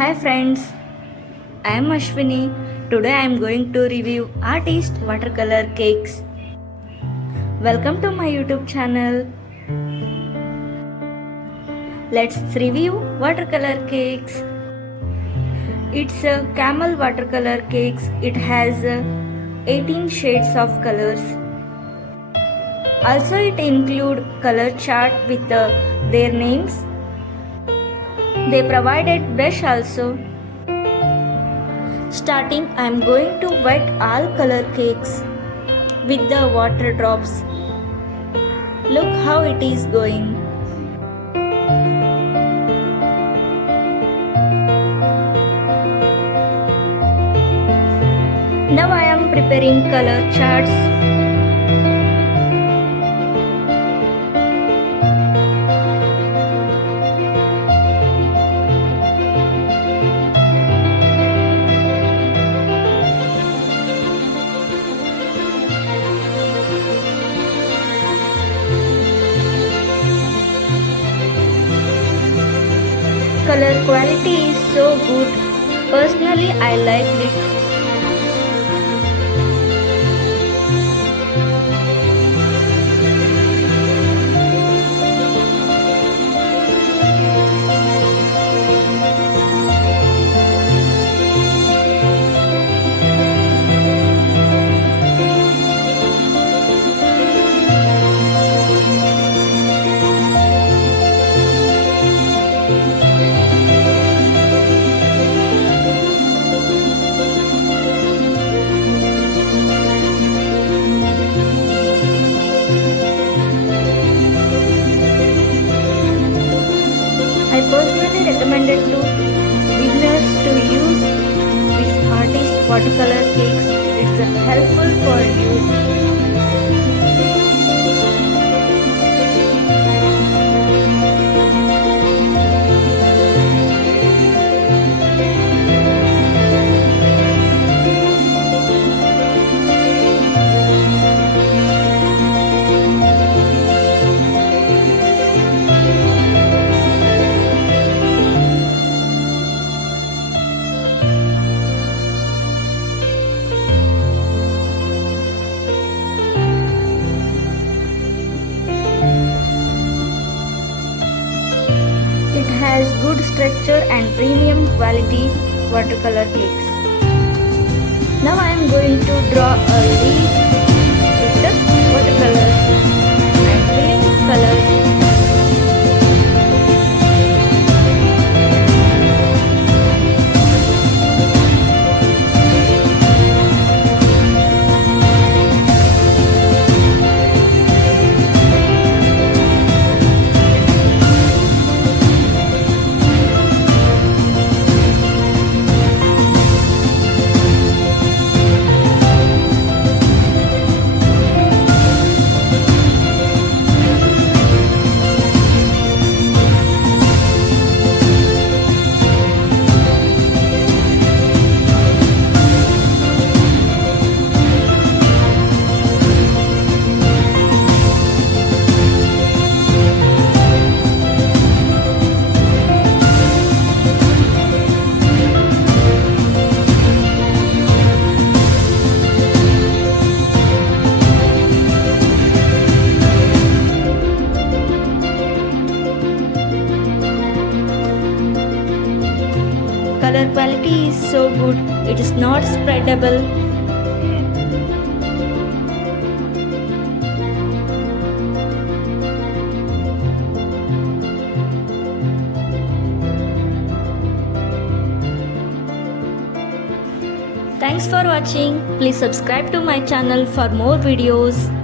Hi friends, I am Ashwini. Today I am going to review Artist Watercolor Cakes. Welcome to my YouTube channel. Let's review watercolor cakes. It's a camel watercolor cakes. It has 18 shades of colors. Also it include color chart with their names. They provided brush also. Starting, I am going to wet all color cakes with the water drops. Look how it is going. Now I am preparing color charts. Color quality is so good. Personally, I liked it. I personally recommended to beginners to use this Artist Watercolor Cakes. It's helpful for you. It has good structure and premium quality watercolor cakes. Now I am going to draw a leaf with the watercolors and filling colors. Color quality is so good, it is not spreadable. Thanks for watching. Please subscribe to my channel for more videos.